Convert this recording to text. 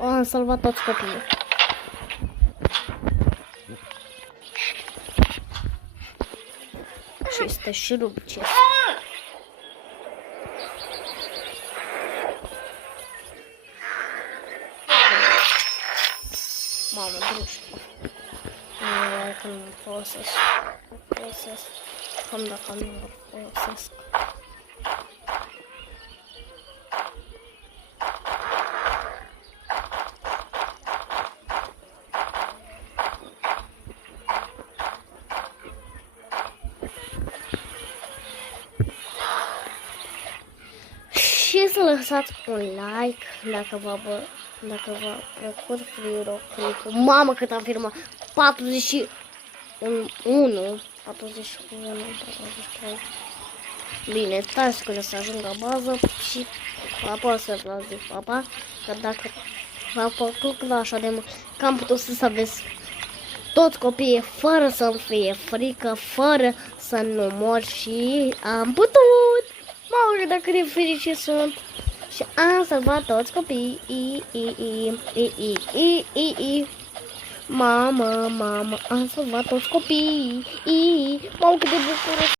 Am salvat toți copiii. Și este și rubicesc. Mamă, druși. Nu, că nu folosesc. Cam dacă nu folosesc. Și să lăsați un like dacă v-a plăcut videoclipul. Mamă, cât am filmat! 41, 43. Bine, stați că să ajung la bază și apoi să vă zic papa, că dacă v-a plăcut așa de mult, că am putut să aveți toți copiii fără să-mi fie frică, fără să nu mor și am putut! Mamă, dacă de fericit sunt! Și am salvat toți copiii. Mamă, am salvat toți copiii. Mamă, cât de bucuros!